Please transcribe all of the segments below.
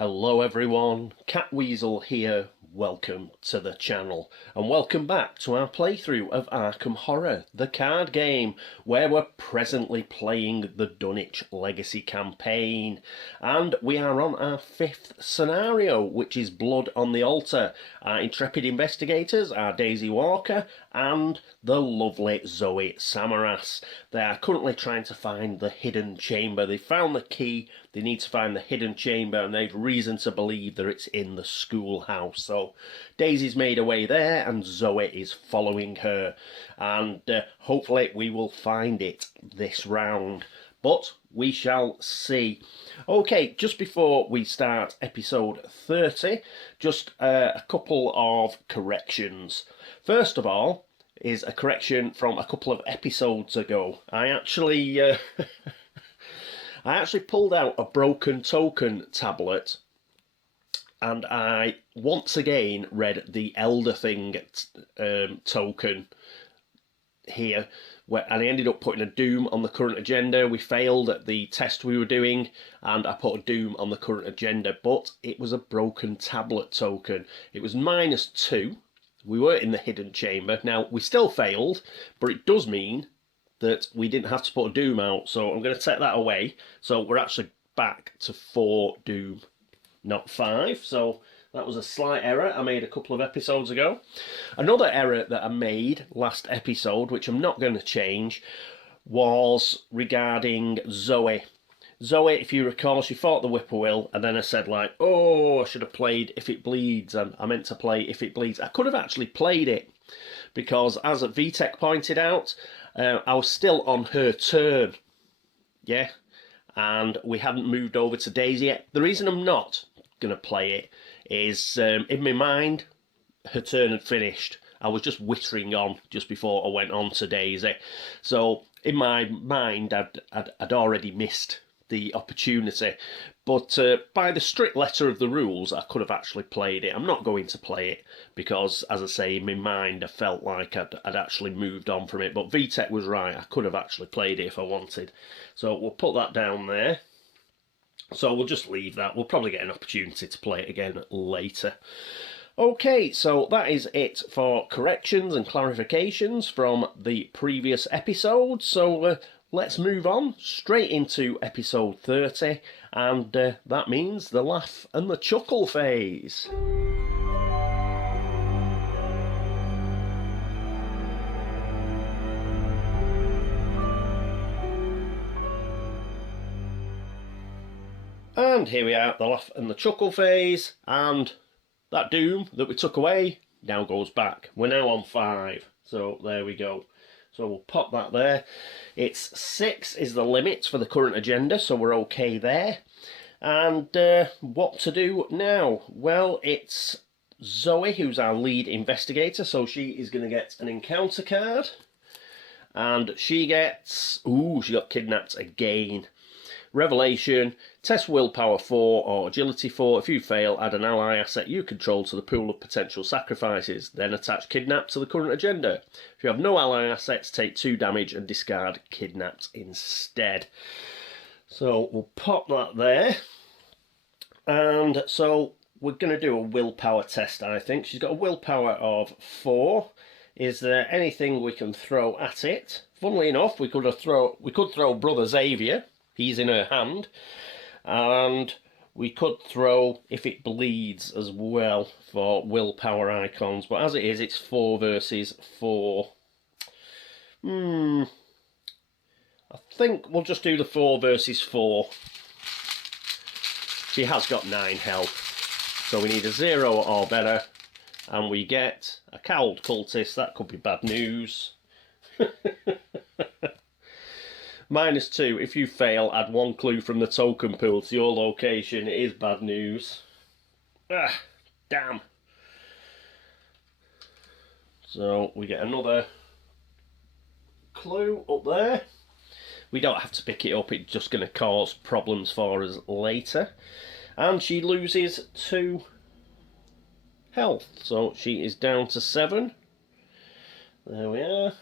Hello everyone, Catweazle here, welcome to the channel, and welcome back to our playthrough of Arkham Horror, the card game, where we're presently playing the Dunwich Legacy campaign, and we are on our 5th scenario, which is Blood on the Altar. Our intrepid investigators are Daisy Walker and the lovely Zoe Samaras. They are currently trying to find the hidden chamber. They found the key, they need to find the hidden chamber, and they've reason to believe that it's in the schoolhouse. So Daisy's made her way there and Zoe is following her, and hopefully we will find it this round, but we shall see. Okay, just before we start episode 30, just a couple of corrections. First of all is a correction from a couple of episodes ago. I actually pulled out a broken token tablet and I once again read the Elder Thing token here, and I ended up putting a Doom on the current agenda. We failed at the test we were doing and I put a Doom on the current agenda, but it was a broken tablet token. It was -2. We were in the hidden chamber. Now, we still failed, but it does mean that we didn't have to put a Doom out, so I'm going to take that away. So we're actually back to 4 Doom, not 5. So that was a slight error I made a couple of episodes ago. Another error that I made last episode, which I'm not going to change, was regarding Zoe. Zoe, if you recall, she fought the Whippoorwill, and then I said, like, oh, I should have played If It Bleeds, and I meant to play If It Bleeds. I could have actually played it, because as VTech pointed out, I was still on her turn, yeah, and we hadn't moved over to Daisy yet. The reason I'm not going to play it is, in my mind, her turn had finished. I was just whittering on just before I went on to Daisy. So, in my mind, I'd already missed the opportunity, but by the strict letter of the rules I could have actually played it. I'm not going to play it because, as I say, in my mind I felt like I'd actually moved on from it, but VTech was right, I could have actually played it if I wanted. So we'll put that down there. So we'll just leave that. We'll probably get an opportunity to play it again later. Okay, so that is it for corrections and clarifications from the previous episode. So let's move on straight into episode 30, and that means the laugh and the chuckle phase. And here we are, the laugh and the chuckle phase, and that Doom that we took away now goes back. We're now on 5, so there we go. So we'll pop that there. It's 6 is the limit for the current agenda, so we're okay there. And what to do now? Well, it's Zoe who's our lead investigator, so she is going to get an encounter card. And she gets... ooh, she got kidnapped again. Revelation, test willpower 4 or agility 4. If you fail, add an ally asset you control to the pool of potential sacrifices. Then attach kidnapped to the current agenda. If you have no ally assets, take 2 damage and discard kidnapped instead. So we'll pop that there. And so we're going to do a willpower test, I think. She's got a willpower of 4. Is there anything we can throw at it? Funnily enough, we could throw Brother Xavier. He's in her hand, and we could throw If It Bleeds as well for willpower icons, but as it is, it's 4 versus 4. I think we'll just do the 4 versus 4. She has got 9 health, so we need a 0 or better, and we get a cowled cultist. That could be bad news. -2, if you fail, add 1 clue from the token pool to your location. It is bad news. Ah, damn. So we get another clue up there. We don't have to pick it up, it's just going to cause problems for us later. And she loses 2 health, so she is down to 7. There we are.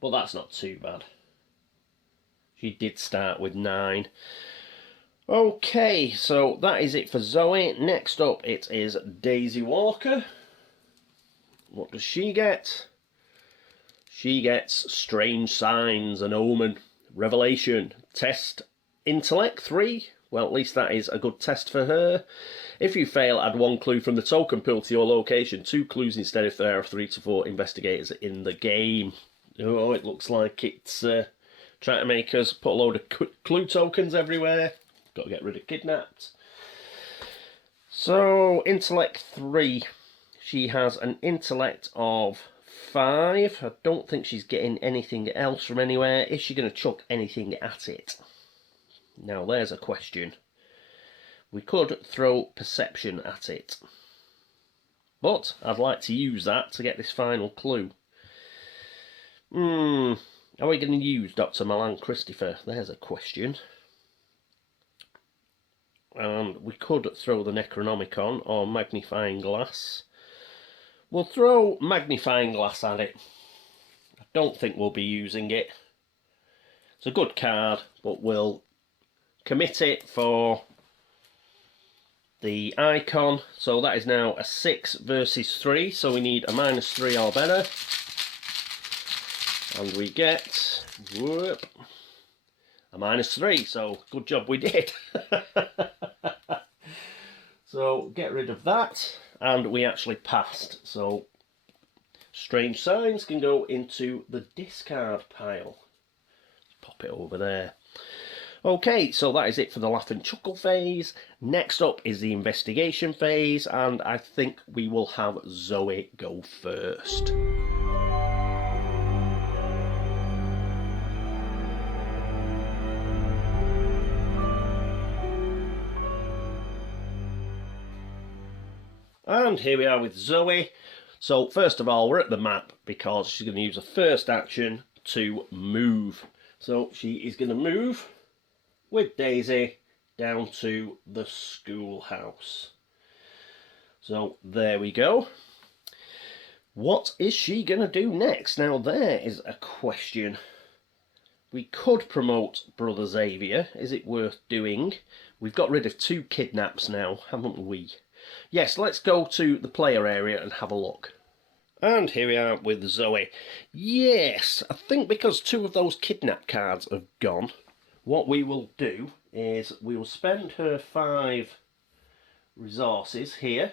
But that's not too bad. She did start with 9. Okay, so that is it for Zoe. Next up, it is Daisy Walker. What does she get? She gets Strange Signs, an Omen, Revelation, Test Intellect 3. Well, at least that is a good test for her. If you fail, add 1 clue from the token pool to your location. 2 clues instead if there are 3 to 4 investigators in the game. Oh, it looks like it's trying to make us put a load of clue tokens everywhere. Got to get rid of kidnapped. So, Intellect 3. She has an intellect of 5. I don't think she's getting anything else from anywhere. Is she going to chuck anything at it? Now, there's a question. We could throw Perception at it. But I'd like to use that to get this final clue. Are we going to use Dr. Milan Christopher? There's a question. And we could throw the Necronomicon or Magnifying Glass. We'll throw Magnifying Glass at it. I don't think we'll be using it. It's a good card, but we'll commit it for the icon. So that is now a 6 versus 3, so we need a -3 or better. And we get a -3, so good job we did. So get rid of that, and we actually passed. So Strange Signs can go into the discard pile. Pop it over there. Okay, so that is it for the Laugh and Chuckle phase. Next up is the investigation phase, and I think we will have Zoe go first. And here we are with Zoe. So first of all, we're at the map because she's going to use a first action to move. So she is going to move with Daisy down to the schoolhouse. So there we go. What is she going to do next? Now there is a question. We could promote Brother Xavier. Is it worth doing? We've got rid of 2 kidnaps now, haven't we? Yes, let's go to the player area and have a look. And here we are with Zoe. Yes, I think because 2 of those kidnap cards have gone, what we will do is we will spend her 5 resources here,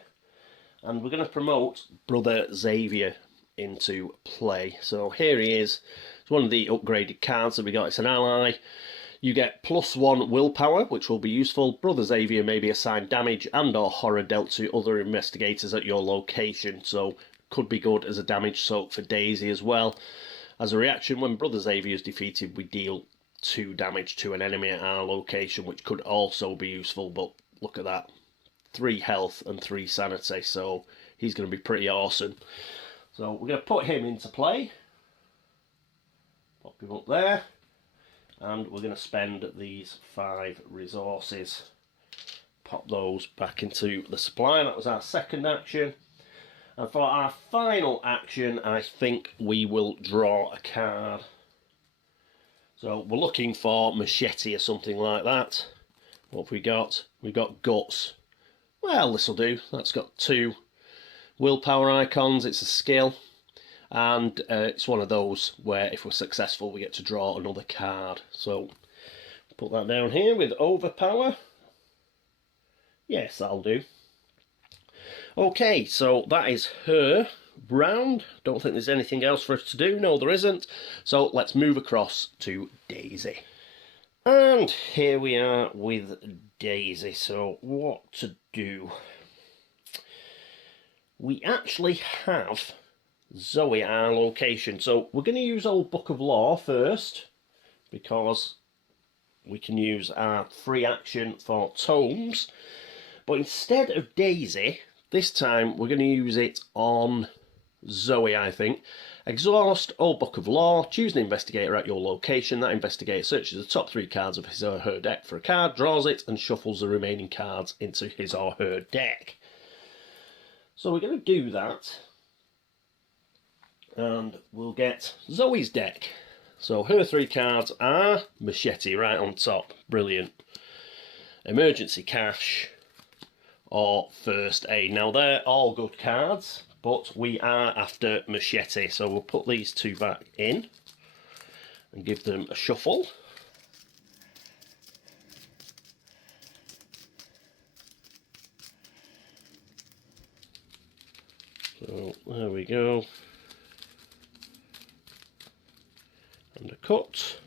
and we're going to promote Brother Xavier into play. So here he is. It's one of the upgraded cards that we got. It's an ally. You get +1 willpower, which will be useful. Brother Xavier may be assigned damage and or horror dealt to other investigators at your location, so could be good as a damage soak for Daisy as well. As a reaction, when Brother Xavier is defeated, we deal 2 damage to an enemy at our location, which could also be useful, but look at that. 3 health and 3 sanity, so he's going to be pretty awesome. So we're going to put him into play. Pop him up there. And we're going to spend these 5 resources. Pop those back into the supply. That was our second action. And for our final action, I think we will draw a card. So we're looking for Machete or something like that. What have we got? We've got Guts. Well, this'll do. That's got 2 willpower icons. It's a skill. And it's one of those where if we're successful we get to draw another card. So put that down here with Overpower. Yes, that'll do. Okay, so that is her round. Don't think there's anything else for us to do. No, there isn't. So let's move across to Daisy. And here we are with Daisy. So what to do? We actually have Zoe at our location. So we're going to use Old Book of Law first, because we can use our free action for tomes. But instead of Daisy, this time we're going to use it on Zoe, I think. Exhaust Old Book of Law, choose an investigator at your location. That investigator searches the top 3 cards of his or her deck for a card, draws it, and shuffles the remaining cards into his or her deck. So we're going to do that. And we'll get Zoe's deck. So her 3 cards are Machete right on top. Brilliant. emergency cash, or first aid. Now they're all good cards, but we are after machete, so we'll put these two back in and give them a shuffle. So there we go, and a cut.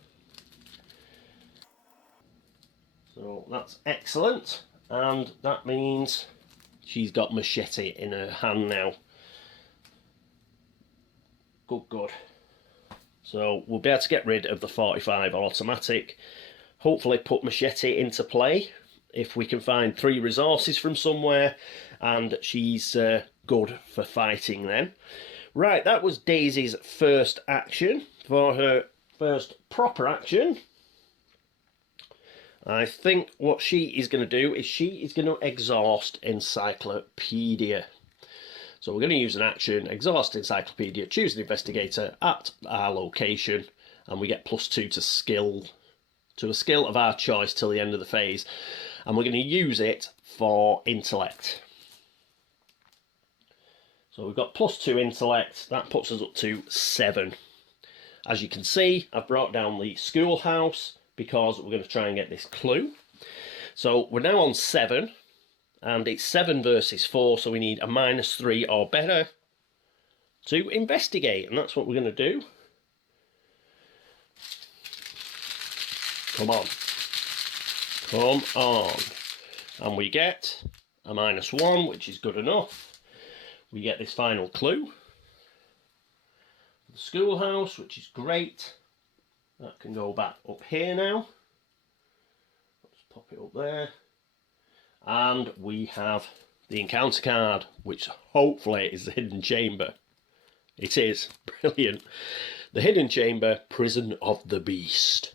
So that's excellent, and that means she's got machete in her hand now. Good. So we'll be able to get rid of the 45 automatic, hopefully put machete into play if we can find 3 resources from somewhere, and she's good for fighting then. Right, that was Daisy's first action. For her first proper action, I think what she is going to do is she is going to exhaust Encyclopedia. So we're going to use an action, exhaust Encyclopedia, choose an investigator at our location, and we get +2 to skill, to a skill of our choice till the end of the phase, and we're going to use it for intellect. So we've got +2 intellect, that puts us up to 7. As you can see, I've brought down the schoolhouse because we're going to try and get this clue. So we're now on 7, and it's 7 versus 4, so we need a -3 or better to investigate, and that's what we're going to do. Come on. And we get a -1, which is good enough. We get this final clue. The schoolhouse, which is great. That can go back up here now. Let's pop it up there. And we have the encounter card, which hopefully is the hidden chamber. It is. Brilliant. The hidden chamber, Prison of the Beast.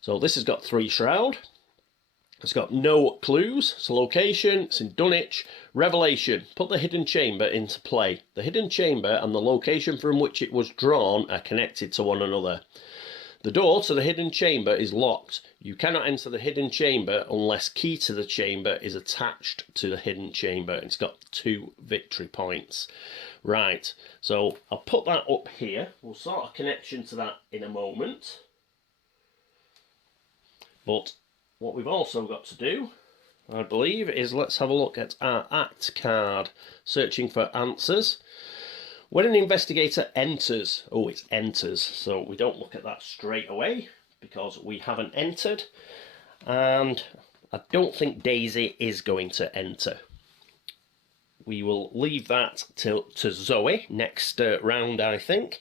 So this has got 3 shroud. It's got no clues. It's a location. It's in Dunwich. Revelation. Put the hidden chamber into play. The hidden chamber and the location from which it was drawn are connected to one another. The door to the hidden chamber is locked. You cannot enter the hidden chamber unless key to the chamber is attached to the hidden chamber. It's got 2 victory points. Right, so I'll put that up here. We'll sort a connection to that in a moment. But what we've also got to do, I believe, is let's have a look at our act card. Searching for answers. When an investigator enters, it enters, so we don't look at that straight away because we haven't entered, and I don't think Daisy is going to enter. We will leave that to Zoe next round, I think.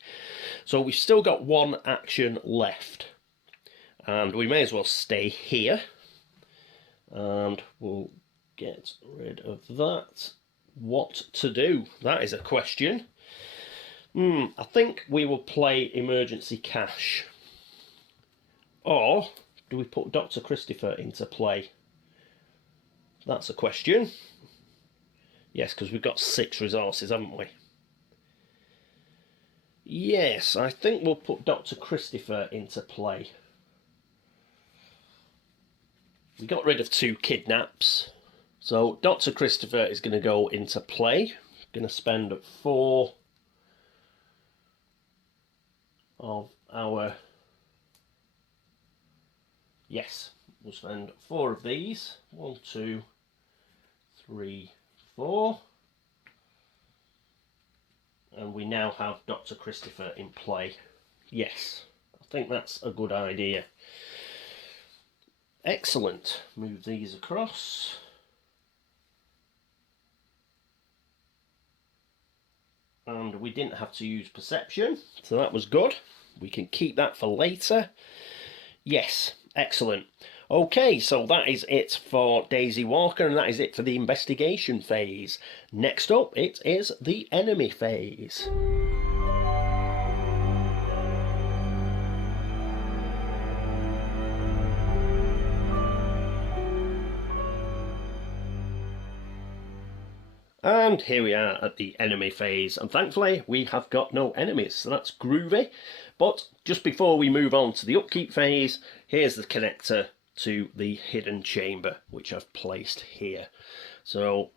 So we've still got 1 action left, and we may as well stay here, and we'll get rid of that. What to do? That is a question. I think we will play emergency cash. Or do we put Dr. Christopher into play? That's a question. Yes, because we've got 6 resources, haven't we? Yes, I think we'll put Dr. Christopher into play. We got rid of 2 kidnaps. So Dr. Christopher is going to go into play. Going to spend 4 of our... Yes, we'll spend 4 of these. 1, 2, 3, 4. And we now have Dr. Christopher in play. Yes, I think that's a good idea. Excellent. Move these across. And we didn't have to use perception, so that was good. We can keep that for later. Yes, excellent. Okay, so that is it for Daisy Walker, and that is it for the investigation phase. Next up, it is the enemy phase. And here we are at the enemy phase, and thankfully we have got no enemies, so that's groovy. But just before we move on to the upkeep phase, here's the connector to the hidden chamber, which I've placed here. So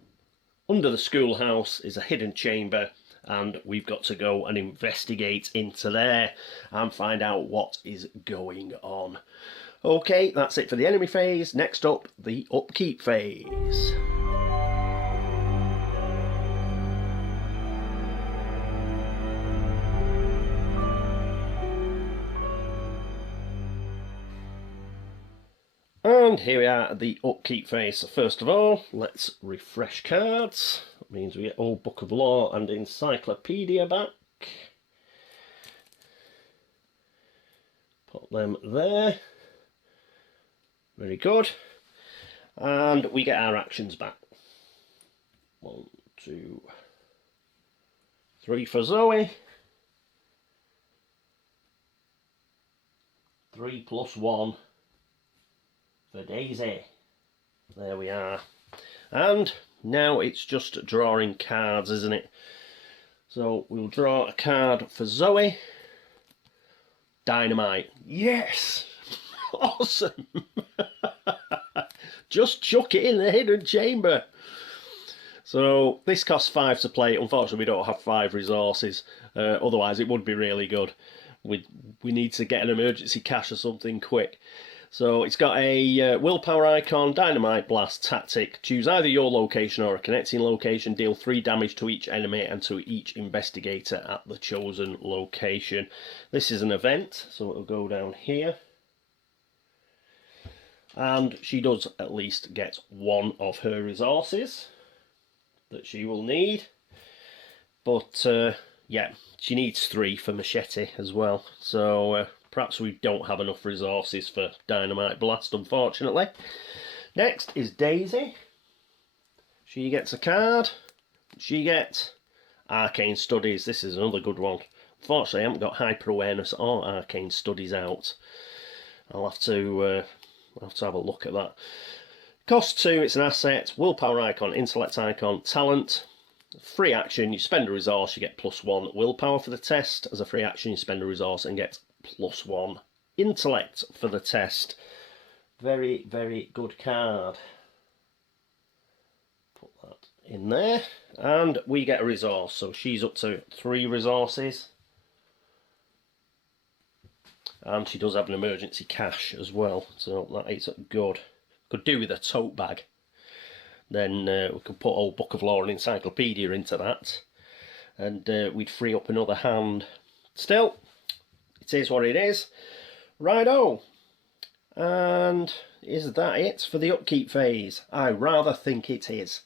under the schoolhouse is a hidden chamber, and we've got to go and investigate into there and find out what is going on. Okay, that's it for the enemy phase. Next up, the upkeep phase. And here we are at the upkeep phase. So first of all, let's refresh cards. That means we get Old Book of Law and Encyclopedia back. Put them there. Very good. And we get our actions back. 1, 2, 3 for Zoe. 3 + 1 for Daisy. There we are. And now it's just drawing cards, isn't it? So we'll draw a card for Zoe. Dynamite. Yes! Awesome! Just chuck it in the hidden chamber. So this costs 5 to play. Unfortunately, we don't have 5 resources. Otherwise, it would be really good. We need to get an emergency cache or something quick. So it's got a willpower icon, dynamite, blast, tactic. Choose either your location or a connecting location. Deal 3 damage to each enemy and to each investigator at the chosen location. This is an event, so it'll go down here. And she does at least get 1 of her resources that she will need. But yeah, she needs 3 for machete as well. So perhaps we don't have enough resources for dynamite blast, unfortunately. Next is Daisy. She gets a card. She gets arcane studies. This is another good one. Unfortunately, I haven't got hyper awareness or arcane studies out. I'll have to have a look at that. Cost 2, it's an asset. Willpower icon, intellect icon, talent. Free action, you spend a resource, you get +1 willpower for the test. As a free action, you spend a resource and get +1 intellect for the test. Very, very good card. Put that in there. And we get a resource, so she's up to 3 resources. And she does have an emergency cache as well, so that is good. Could do with a tote bag. Then we could put Old Book of Law and Encyclopedia into that, and we'd free up another hand. Still, it is what it is. Righto. And is that it for the upkeep phase? I rather think it is.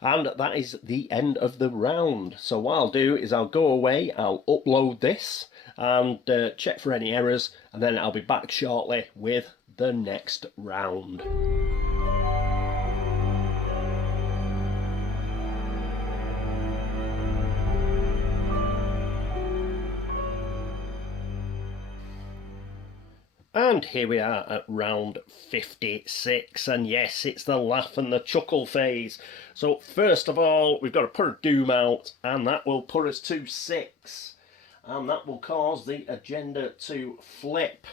And that is the end of the round. So what I'll do is I'll go away, I'll upload this and check for any errors, and then I'll be back shortly with the next round. And here we are at round 56, and yes, it's the laugh and the chuckle phase. So first of all, we've got to put a doom out, and that will put us to 6, and that will cause the agenda to flip.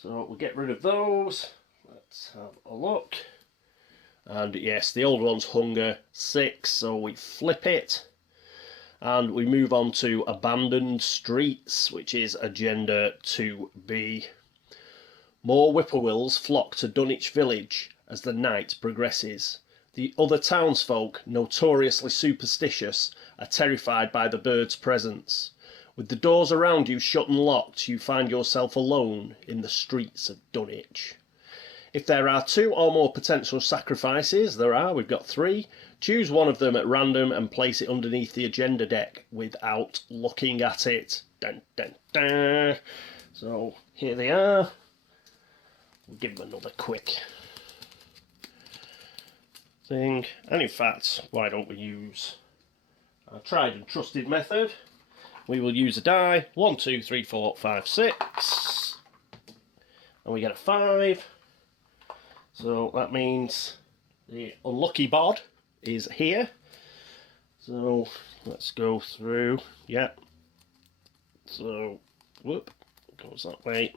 So we'll get rid of those. Let's have a look. And yes, the old one's hunger 6, so we flip it. And we move on to Abandoned Streets, which is agenda 2B. More whippoorwills flock to Dunwich village as the night progresses. The other townsfolk, notoriously superstitious, are terrified by the bird's presence. With the doors around you shut and locked, you find yourself alone in the streets of Dunwich. If there are 2 or more potential sacrifices, we've got 3, choose one of them at random and place it underneath the agenda deck without looking at it. Dun, dun, dun. So here they are. We'll give them another quick thing. And in fact, why don't we use our tried and trusted method? We will use a die. 1, 2, 3, 4, 5, 6. And we get a 5. So that means the unlucky bod is here. So let's go through. Yeah. So, whoop, goes that way.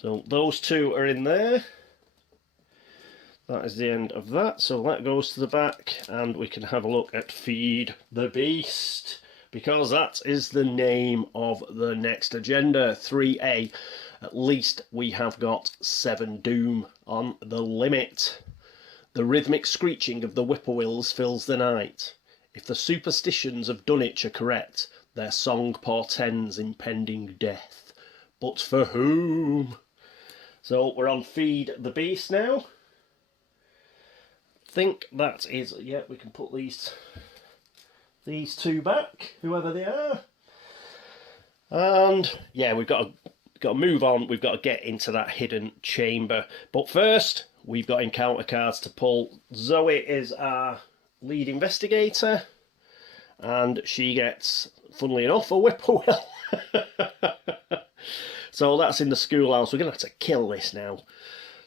So those two are in there. That is the end of that. So that goes to the back, and we can have a look at Feed the Beast, because that is the name of the next agenda, 3A. At least we have got 7 doom on the limit. The rhythmic screeching of the whippoorwills fills the night. If the superstitions of Dunwich are correct, their song portends impending death. But for whom? So we're on Feed the Beast now. I think that is, yeah, we can put these two back, whoever they are. And yeah, we've got to move on. We've got to get into that hidden chamber. But first, we've got encounter cards to pull. Zoe is our lead investigator, and she gets, funnily enough, a whippoorwill. So that's in the schoolhouse. We're going to have to kill this now.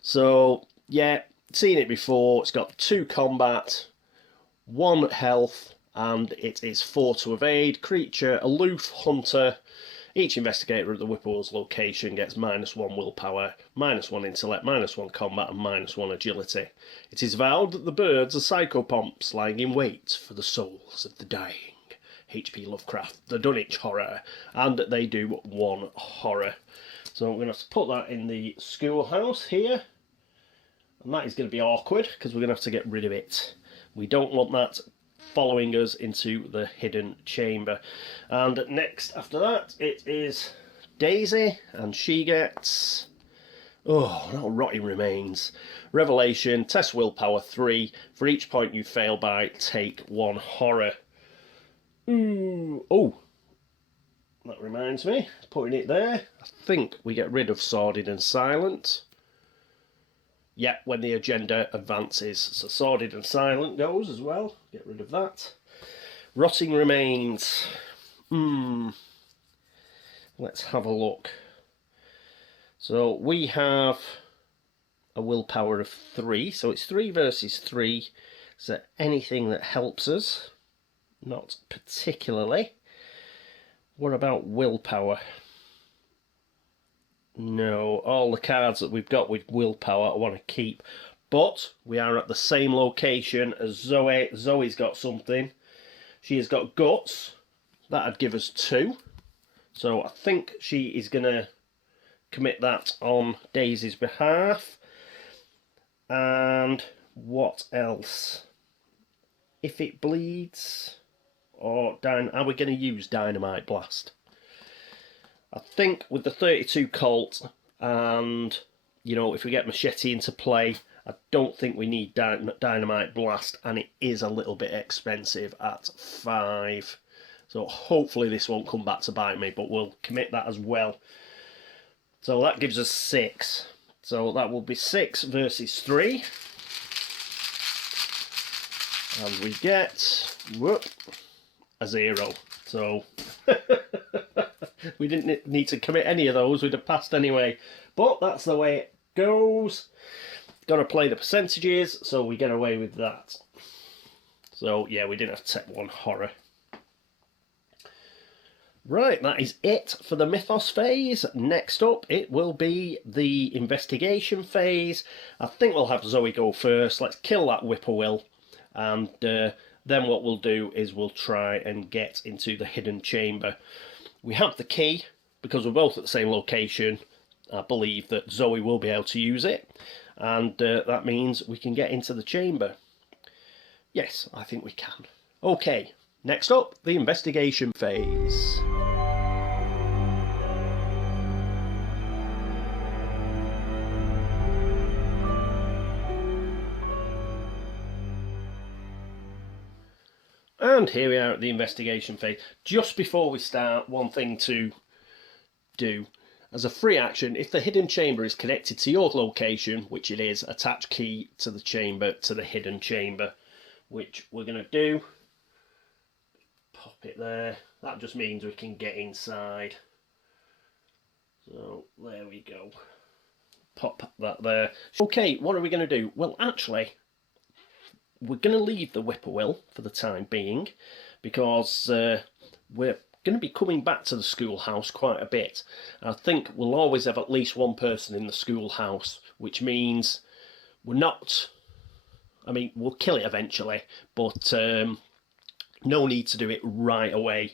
So, yeah, seen it before. It's got 2 combat, 1 health, and it is 4 to evade. Creature, aloof, hunter. Each investigator at the whippoorwill's location gets -1 willpower, -1 intellect, -1 combat, and -1 agility. It is vowed that the birds are psychopomps lying in wait for the souls of the dying. H.P. Lovecraft, the Dunwich horror, and they do 1 horror. So we're going to have to put that in the schoolhouse here, and that is going to be awkward because we're going to have to get rid of it. We don't want that following us into the hidden chamber. And next after that, it is Daisy, and she gets, oh, not rotting remains. Revelation, test willpower 3. For each point you fail by, take 1 horror. Ooh, oh, that reminds me, putting it there. I think we get rid of Sordid and Silent. Yeah, when the agenda advances. So Sordid and Silent goes as well. Get rid of that. Rotting remains. Let's have a look. So we have a willpower of 3. So it's 3 versus 3. Is there anything that helps us? Not particularly. What about willpower? No, all the cards that we've got with willpower I want to keep. But we are at the same location as Zoe. Zoe's got something. She has got guts. That'd give us 2. So I think she is going to commit that on Daisy's behalf. And what else? If it bleeds, or are we going to use Dynamite Blast? I think with the 32 Colt, and, you know, if we get Machete into play, I don't think we need Dynamite Blast, and it is a little bit expensive at 5. So hopefully this won't come back to bite me, but we'll commit that as well. So that gives us 6. So that will be 6 versus 3. And we get, whoop, a 0. So we didn't need to commit any of those, we'd have passed anyway. But that's the way it goes. Got to play the percentages, so we get away with that. So yeah, we didn't have to take 1 horror. Right, that is it for the Mythos phase. Next up, it will be the investigation phase. I think we'll have Zoe go first. Let's kill that whippoorwill. And then what we'll do is we'll try and get into the hidden chamber. We have the key, because we're both at the same location. I believe that Zoe will be able to use it. And that means we can get into the chamber. Yes, I think we can. Okay, next up, the investigation phase. And here we are at the investigation phase. Just before we start, one thing to do. As a free action, if the hidden chamber is connected to your location, which it is, attach key to the chamber, to the hidden chamber, which we're going to do. Pop it there. That just means we can get inside. So there we go. Pop that there. Okay, what are we going to do? Well, actually, we're going to leave the whippoorwill for the time being, because we're going to be coming back to the schoolhouse quite a bit. I think we'll always have at least one person in the schoolhouse, which means we're not... I mean, we'll kill it eventually, but no need to do it right away.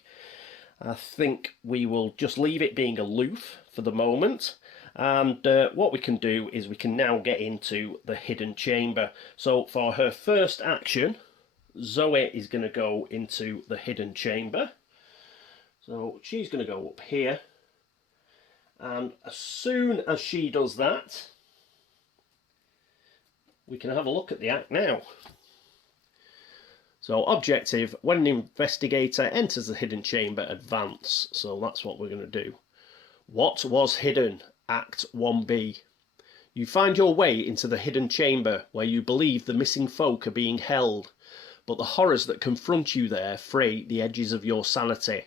I think we will just leave it being aloof for the moment. And what we can do is we can now get into the hidden chamber. So for her first action, Zoe is going to go into the hidden chamber. So she's going to go up here. And as soon as she does that, we can have a look at the act now. So objective, when an investigator enters the hidden chamber, advance. So that's what we're going to do. What was hidden? Act 1B. You find your way into the hidden chamber where you believe the missing folk are being held, but the horrors that confront you there fray the edges of your sanity.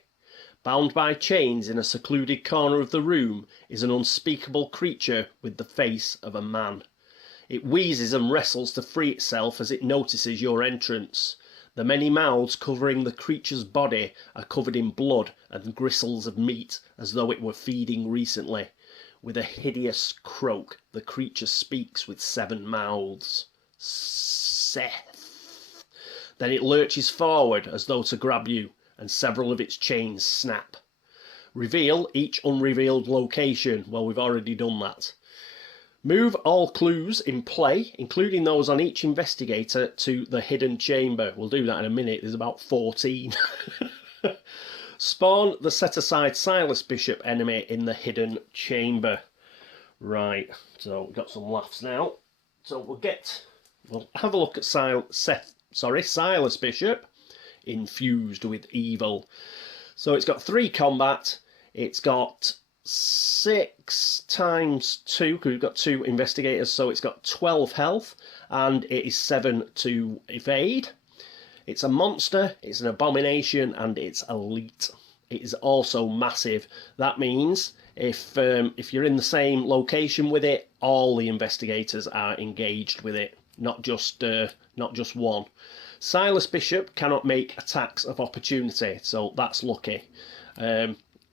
Bound by chains in a secluded corner of the room is an unspeakable creature with the face of a man. It wheezes and wrestles to free itself as it notices your entrance. The many mouths covering the creature's body are covered in blood and gristles of meat, as though it were feeding recently. With a hideous croak, the creature speaks with 7 mouths. Seth. Then it lurches forward as though to grab you, and several of its chains snap. Reveal each unrevealed location. Well, we've already done that. Move all clues in play, including those on each investigator, to the hidden chamber. We'll do that in a minute. There's about 14. Spawn the set-aside Silas Bishop enemy in the hidden chamber. Right, so we've got some laughs now. So we'll have a look at Silas Bishop, infused with evil. So it's got 3 combat. It's got 6 times 2, because we've got 2 investigators, so it's got 12 health, and it is 7 to evade. It's a monster, it's an abomination, and it's elite. It is also massive. That means if you're in the same location with it, all the investigators are engaged with it, not just one. Silas Bishop cannot make attacks of opportunity, so that's lucky.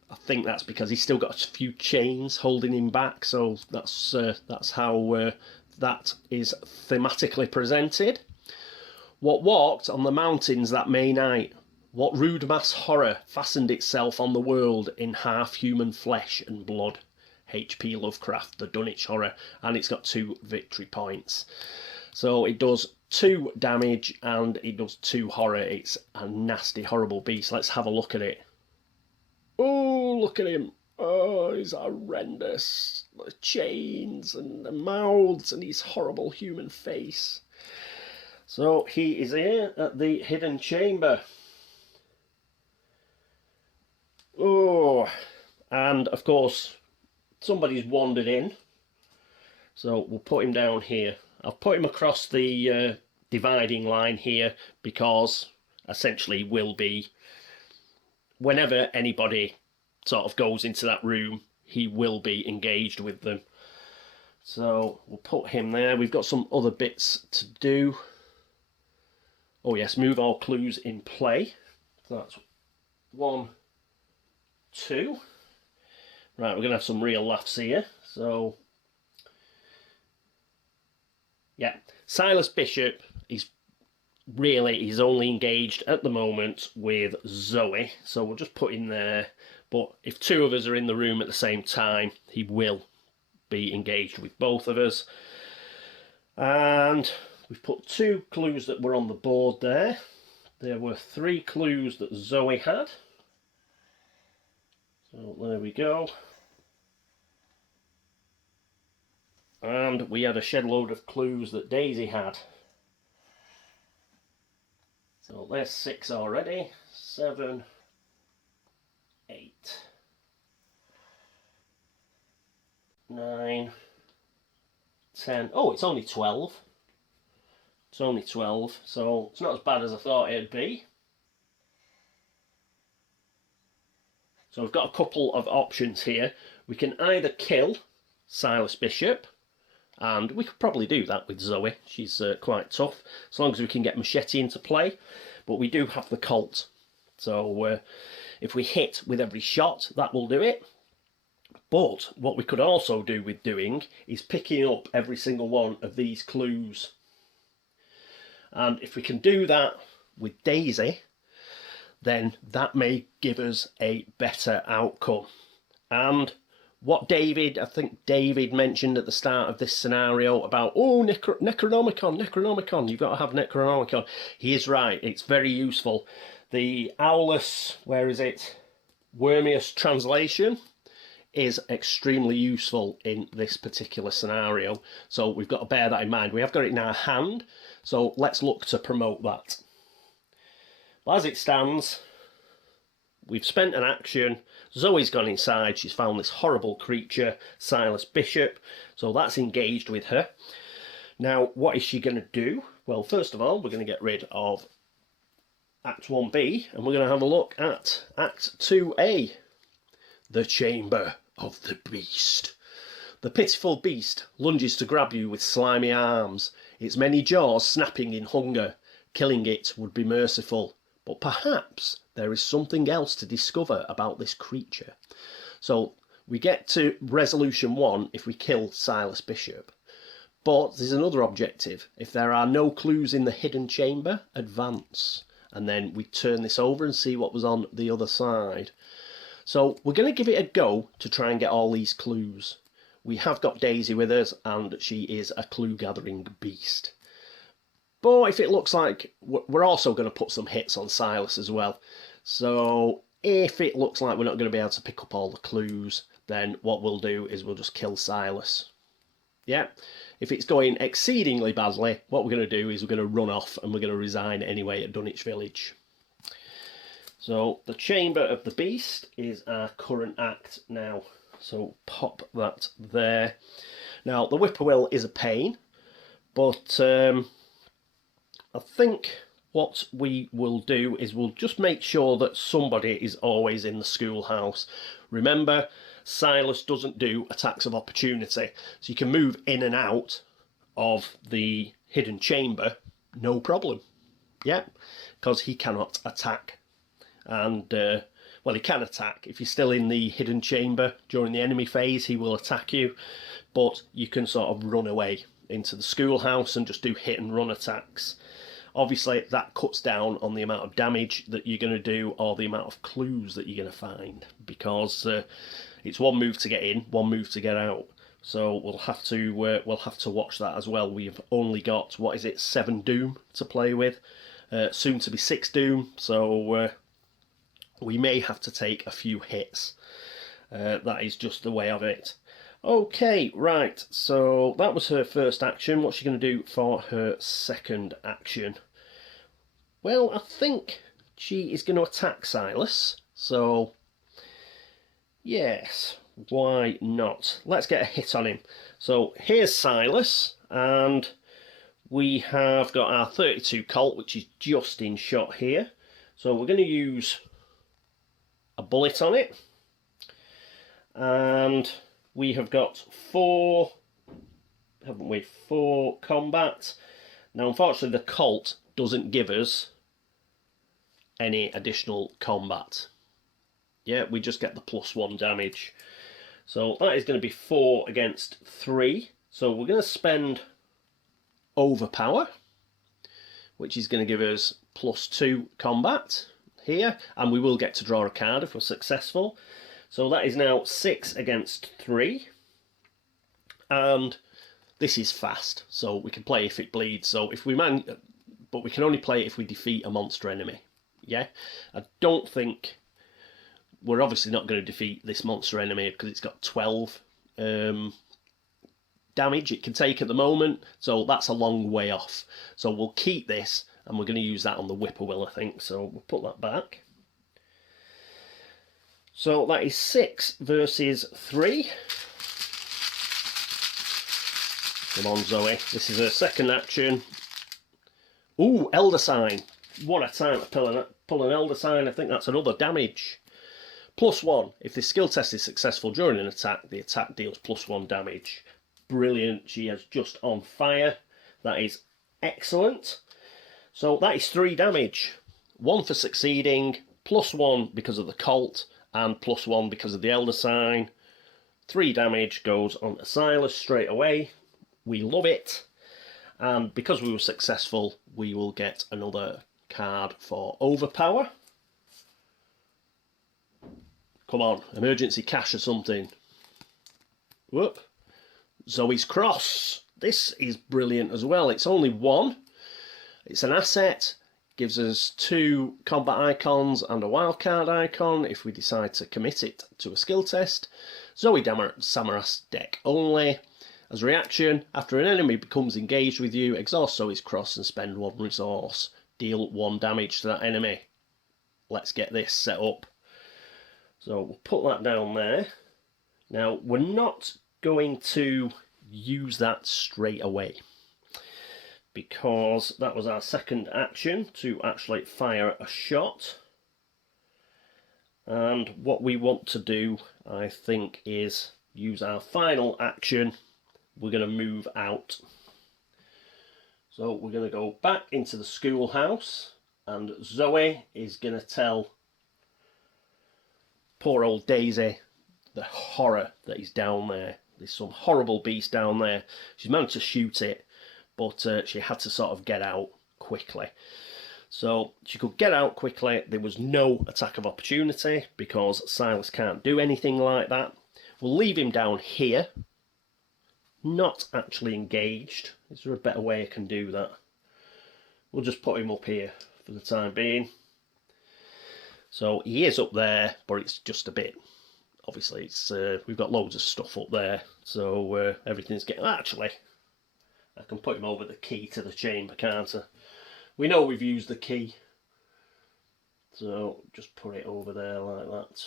I think that's because he's still got a few chains holding him back, so that's how that is thematically presented. What walked on the mountains that May night? What rude mass horror fastened itself on the world in half-human flesh and blood? H.P. Lovecraft, the Dunwich horror, and it's got 2 victory points. So it does 2 damage and it does 2 horror. It's a nasty, horrible beast. Let's have a look at it. Oh, look at him. Oh, he's horrendous. The chains and the mouths and his horrible human face. So he is here at the hidden chamber. Oh, and of course somebody's wandered in. So we'll put him down here. I've put him across the dividing line here because essentially will be, whenever anybody sort of goes into that room, he will be engaged with them. So we'll put him there. We've got some other bits to do. Oh yes, move all clues in play. So that's 1, 2. Right, we're going to have some real laughs here. So, yeah, Silas Bishop is he's only engaged at the moment with Zoe. So we'll just put him there. But if 2 of us are in the room at the same time, he will be engaged with both of us. And we've put 2 clues that were on the board there. There were 3 clues that Zoe had. So there we go. And we had a shed load of clues that Daisy had. So there's 6 already. 7, 8, 9, 10. Oh, it's only 12. It's only 12, so it's not as bad as I thought it'd be. So we've got a couple of options here. We can either kill Silas Bishop, and we could probably do that with Zoe. She's quite tough, as long as we can get Machete into play. But we do have the Colt. So If we hit with every shot, that will do it. But what we could also do with doing is picking up every single one of these clues. And if we can do that with Daisy, then that may give us a better outcome. And what I think David mentioned at the start of this scenario about, oh, Necronomicon, you've got to have Necronomicon. He is right, it's very useful. The Owlus, where is it? Wormius translation is extremely useful in this particular scenario. So we've got to bear that in mind. We have got it in our hand, so let's look to promote that. But as it stands, we've spent an action. Zoe's gone inside. She's found this horrible creature, Silas Bishop. So that's engaged with her. Now, what is she going to do? Well, first of all, we're going to get rid of Act 1B, and we're going to have a look at Act 2A. The Chamber of the Beast. The pitiful beast lunges to grab you with slimy arms, its many jaws snapping in hunger. Killing it would be merciful, but perhaps there is something else to discover about this creature. So we get to resolution 1 if we kill Silas Bishop. But there's another objective. If there are no clues in the hidden chamber, advance. And then we turn this over and see what was on the other side. So we're going to give it a go to try and get all these clues. We have got Daisy with us, and she is a clue-gathering beast. But if it looks like we're also going to put some hits on Silas as well. So if it looks like we're not going to be able to pick up all the clues, then what we'll do is we'll just kill Silas. Yeah. If it's going exceedingly badly, what we're going to do is we're going to run off and we're going to resign anyway at Dunwich Village. So the Chamber of the Beast is our current act now. So pop that there. Now the whippoorwill is a pain, but I think what we will do is we'll just make sure that somebody is always in the schoolhouse. Remember, Silas doesn't do attacks of opportunity, so you can move in and out of the hidden chamber, no problem. Yeah, because he cannot attack. And, well, he can attack. If you're still in the hidden chamber during the enemy phase, he will attack you. But you can sort of run away into the schoolhouse and just do hit and run attacks. Obviously, that cuts down on the amount of damage that you're going to do or the amount of clues that you're going to find. Because it's one move to get in, one move to get out. So we'll have to watch that as well. We've only got, what is it, 7 Doom to play with. Soon to be 6 Doom. So we may have to take a few hits. That is just the way of it. Okay, right, so that was her first action. What's she going to do for her second action? Well, I think she is going to attack Silas. So, yes, why not? Let's get a hit on him. So here's Silas, and we have got our 32 Colt, which is just in shot here. So we're going to use a bullet on it, and we have got 4, haven't we? 4 combat. Now, unfortunately, the Colt doesn't give us any additional combat. Yeah, we just get the +1 damage. So that is going to be 4 against 3. So we're going to spend Overpower, which is going to give us +2 combat here, and we will get to draw a card if we're successful. So that is now 6 against 3, and this is fast, so we can play if it bleeds. So if we but we can only play it if we defeat a monster enemy. Yeah, I don't think we're obviously not going to defeat this monster enemy because it's got 12 damage it can take at the moment, so that's a long way off. So we'll keep this, and we're going to use that on the whippoorwill, I think. So we'll put that back. So that is 6 versus 3. Come on, Zoe. This is her second action. Ooh, Elder Sign. What a time to pull an Elder Sign. I think that's another damage. +1. If the skill test is successful during an attack, the attack deals +1 damage. Brilliant. She is just on fire. That is excellent. So that is 3 damage. 1 for succeeding, +1 because of the Colt, and +1 because of the Elder Sign. 3 damage goes on Silas straight away. We love it. And because we were successful, we will get another card for Overpower. Come on, emergency cash or something. Whoop. Zoe's Cross. This is brilliant as well. It's only 1. It's an asset. Gives us 2 combat icons and a wildcard icon if we decide to commit it to a skill test. Zoe Samaras deck only. As a reaction, after an enemy becomes engaged with you, exhaust Zoe's Cross and spend 1 resource. Deal 1 damage to that enemy. Let's get this set up. So we'll put that down there. Now, we're not going to use that straight away, because that was our second action to actually fire a shot. And what we want to do, I think, is use our final action. We're going to move out. So we're going to go back into the schoolhouse, and Zoe is going to tell poor old Daisy the horror that is down there. There's some horrible beast down there. She's managed to shoot it, but she had to sort of get out quickly. So she could get out quickly. There was no attack of opportunity because Silas can't do anything like that. We'll leave him down here, not actually engaged. Is there a better way I can do that? We'll just put him up here for the time being. So he is up there, but it's just a bit. Obviously, it's we've got loads of stuff up there, so everything's getting. Actually, I can put him over the key to the chamber, can't I? We know we've used the key, so just put it over there like that.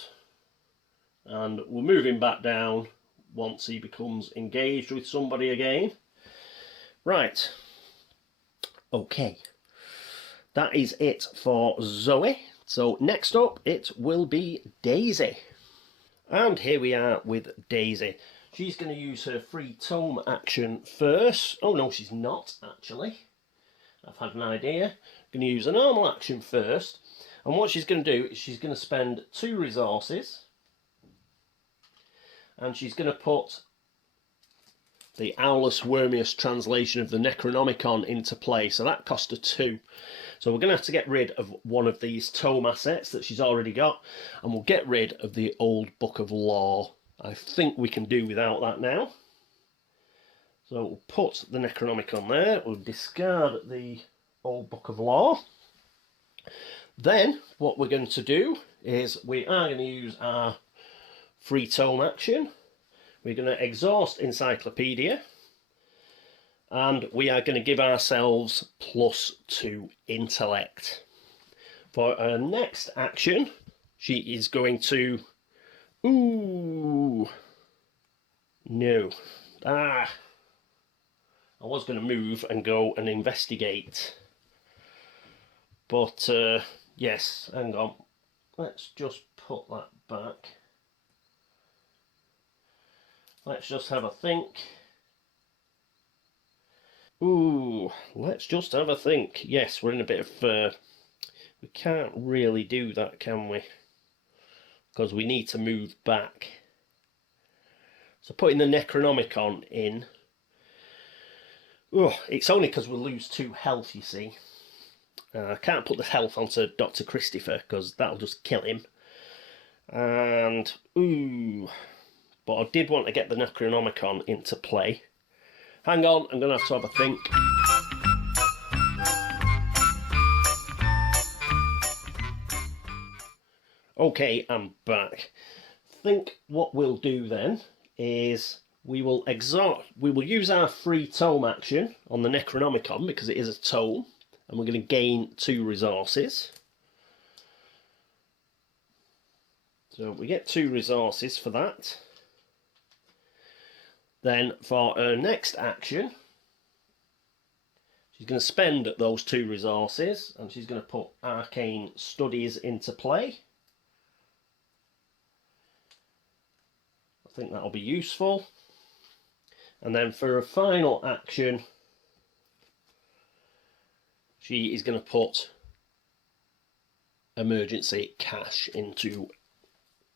And we'll move him back down once he becomes engaged with somebody again. Right. Okay. That is it for Zoe. So next up, it will be Daisy. And here we are with Daisy. She's going to use her free tome action first. Oh no, she's not actually. I've had an idea. Going to use a normal action first. And what she's going to do is she's going to spend 2 resources. And she's going to put the Owlus Wormius translation of the Necronomicon into play. So that cost her 2. So we're going to have to get rid of one of these tome assets that she's already got, and we'll get rid of the Old Book of Law. I think we can do without that now. So we'll put the Necronomicon there, we'll discard the Old Book of Law. Then what we're going to do is we are going to use our free tome action. We're going to exhaust Encyclopedia. And we are going to give ourselves +2 intellect. For our next action, she is going to... Ooh! No. I was going to move and go and investigate. But, yes, hang on. Let's just put that back. Let's just have a think. Ooh, let's just have a think. Yes, we're in a bit of... we can't really do that, can we? Because we need to move back. So putting the Necronomicon in... Oh, it's only because we'll lose 2 health, you see. I can't put the health onto Dr. Christopher, because that'll just kill him. And... Ooh... But I did want to get the Necronomicon into play. Hang on, I'm going to have a think. Okay, I'm back. I think what we'll do then is we will use our free tome action on the Necronomicon because it is a tome, and we're going to gain 2 resources. So we get 2 resources for that. Then for her next action, she's going to spend those 2 resources and she's going to put Arcane Studies into play. I think that'll be useful. And then for her final action, she is going to put emergency cash into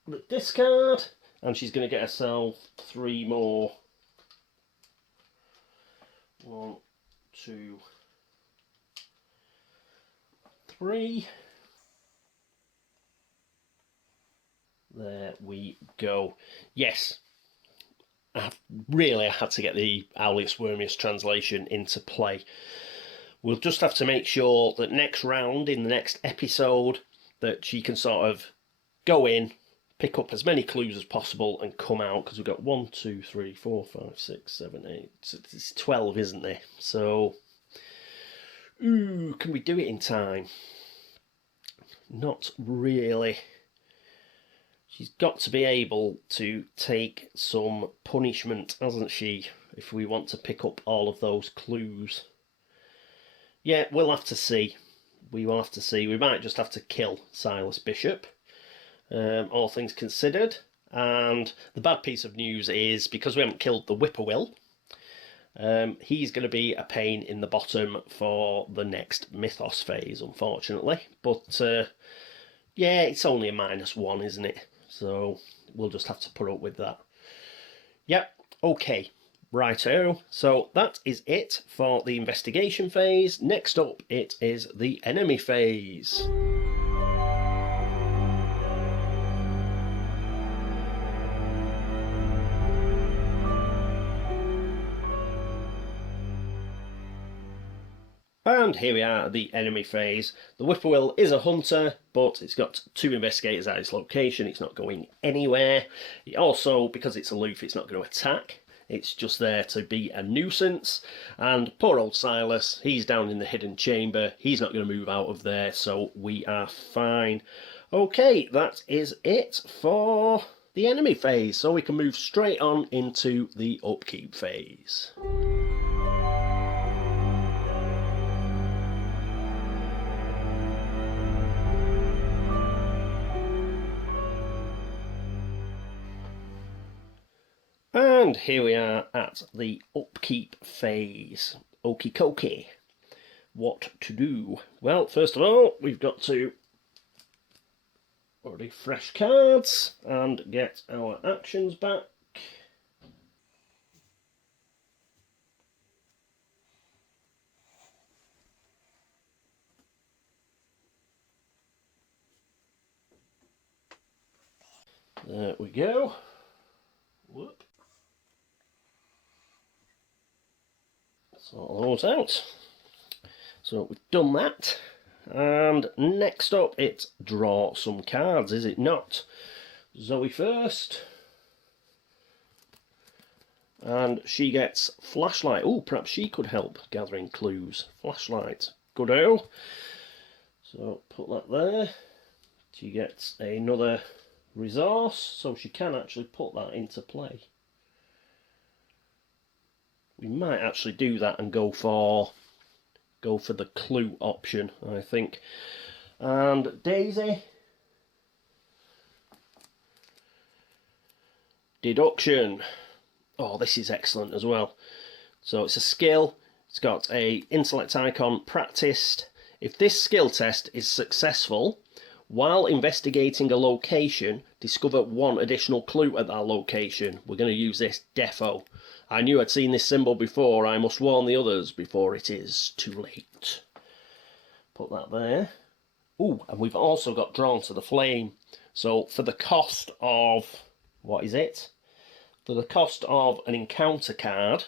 the discard, and she's going to get herself 3 more. 1, 2, 3. There we go. Yes, I had to get the Owlius Wormius translation into play. We'll just have to make sure that next round, in the next episode, that she can sort of go in, pick up as many clues as possible and come out, because we've got 1, 2, 3, 4, 5, 6, 7, 8. It's 12, isn't there? So, can we do it in time? Not really. She's got to be able to take some punishment, hasn't she, if we want to pick up all of those clues. Yeah, we'll have to see. We will have to see. We might just have to kill Silas Bishop, all things considered. And the bad piece of news is, because we haven't killed the Whippoorwill, he's going to be a pain in the bottom for the next Mythos phase, unfortunately. But, yeah, it's only a -1, isn't it? So we'll just have to put up with that. Yep, okay. Righto, so that is it for the investigation phase. Next up, it is the enemy phase. And here we are at the enemy phase. The Whippoorwill is a hunter, but it's got 2 investigators at its location. It's not going anywhere. It also, because it's aloof, it's not going to attack. It's just there to be a nuisance. And poor old Silas, he's down in the hidden chamber. He's not going to move out of there, so we are fine. Okay, that is it for the enemy phase. So we can move straight on into the upkeep phase. And here we are at the upkeep phase. Okie dokie. What to do? Well, first of all, we've got to already fresh cards and get our actions back. There we go. Whoop. Sort those out. So we've done that. And next up, it's draw some cards, is it not? Zoe first. And she gets flashlight. Oh, perhaps she could help gathering clues. Flashlight. Good-o. So put that there. She gets another resource, so she can actually put that into play. We might actually do that and go for the clue option, I think. And Daisy, deduction. Oh, this is excellent as well. So it's a skill. It's got a intellect icon, practiced. If this skill test is successful, while investigating a location, discover 1 additional clue at that location. We're going to use this defo. I knew I'd seen this symbol before. I must warn the others before it is too late. Put that there. Ooh, and we've also got drawn to the flame. So for the cost of, what is it? For the cost of an encounter card,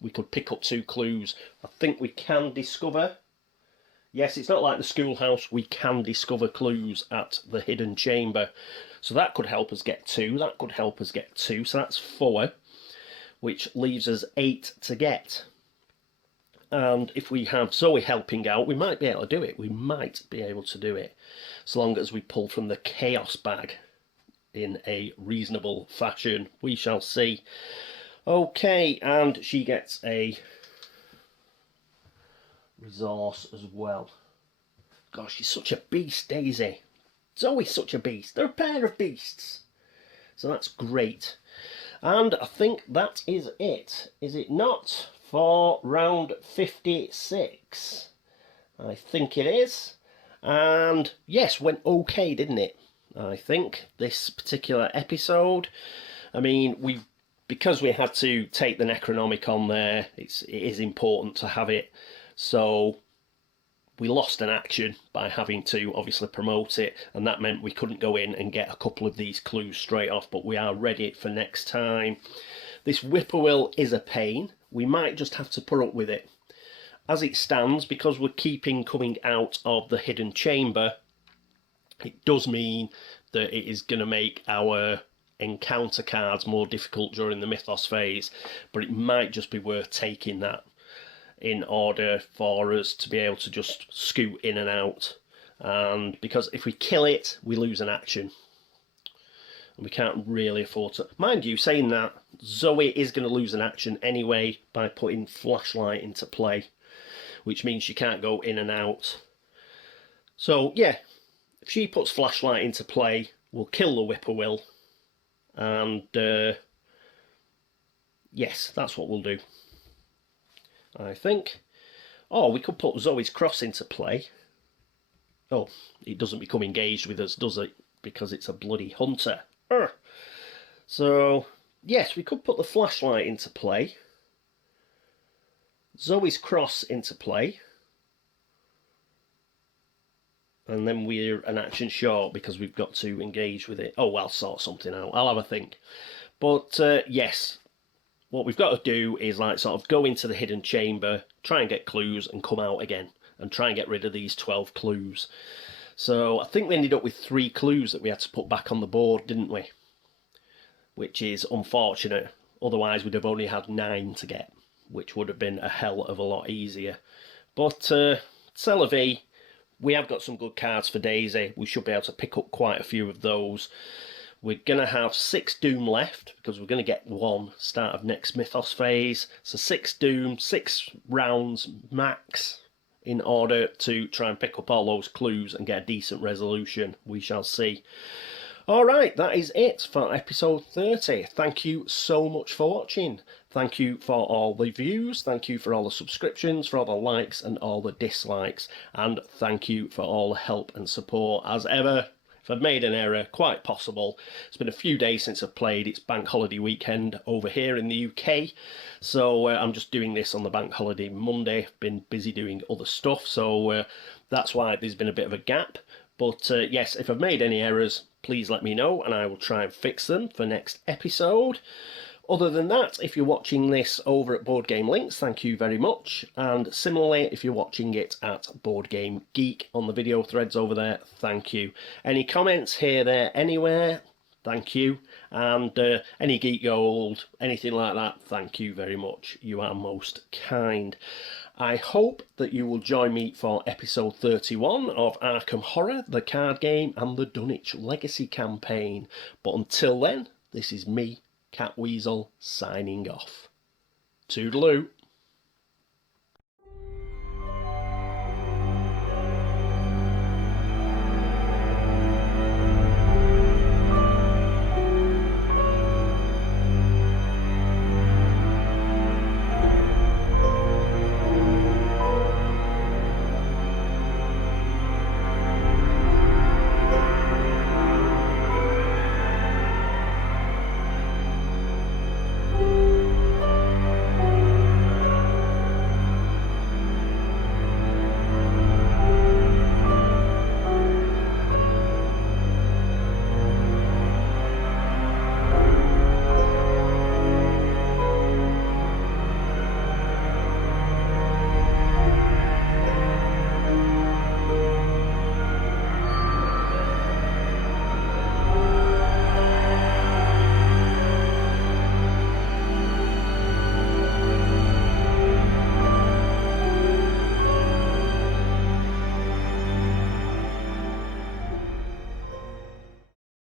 we could pick up 2 clues. I think we can discover. Yes, it's not like the schoolhouse. We can discover clues at the hidden chamber. So that could help us get 2. That could help us get 2. So that's 4, which leaves us 8 to get. And if we have Zoe helping out, we might be able to do it. We might be able to do it. So long as we pull from the chaos bag in a reasonable fashion. We shall see. Okay, and she gets a resource as well. Gosh, she's such a beast, Daisy. Zoe's such a beast. They're a pair of beasts. So that's great. And I think that is it. Is it not? For round 56. I think it is. And yes, went okay, didn't it? I think this particular episode. I mean, because we had to take the Necronomic on there, it is important to have it. So we lost an action by having to obviously promote it, and that meant we couldn't go in and get a couple of these clues straight off, but we are ready for next time. This whippoorwill is a pain. We might just have to put up with it. As it stands, because we're keeping coming out of the hidden chamber, it does mean that it is going to make our encounter cards more difficult during the Mythos phase, but it might just be worth taking that in order for us to be able to just scoot in and out. And because if we kill it, we lose an action. And we can't really afford to. Mind you, saying that, Zoe is going to lose an action anyway by putting Flashlight into play, which means she can't go in and out. So yeah, if she puts Flashlight into play, we'll kill the whippoorwill. And yes, that's what we'll do, I think. Oh, we could put Zoe's cross into play. Oh, it doesn't become engaged with us, does it? Because it's a bloody hunter. So, yes, we could put the Flashlight into play. Zoe's cross into play. And then we're an action short because we've got to engage with it. Oh, I'll sort something out. I'll have a think. But, yes, what we've got to do is like sort of go into the hidden chamber, try and get clues and come out again and try and get rid of these 12 clues. So I think we ended up with 3 clues that we had to put back on the board, didn't we? Which is unfortunate. Otherwise we'd have only had 9 to get, which would have been a hell of a lot easier. But c'est la vie. We have got some good cards for Daisy. We should be able to pick up quite a few of those. We're going to have 6 Doom left, because we're going to get 1 start of next Mythos phase. So 6 Doom, 6 rounds max, in order to try and pick up all those clues and get a decent resolution. We shall see. Alright, that is it for episode 30. Thank you so much for watching. Thank you for all the views, thank you for all the subscriptions, for all the likes and all the dislikes, and thank you for all the help and support as ever. If I've made an error, quite possible. It's been a few days since I've played. It's bank holiday weekend over here in the UK. So I'm just doing this on the bank holiday Monday. I've been busy doing other stuff. So that's why there's been a bit of a gap. But yes, if I've made any errors, please let me know and I will try and fix them for next episode. Other than that, if you're watching this over at Board Game Links, thank you very much. And similarly, if you're watching it at Board Game Geek on the video threads over there, thank you. Any comments here, there, anywhere, thank you. And any Geek Gold, anything like that, thank you very much. You are most kind. I hope that you will join me for episode 31 of Arkham Horror, the card game, and the Dunwich Legacy campaign. But until then, this is me, Catweazle, signing off. Toodaloo.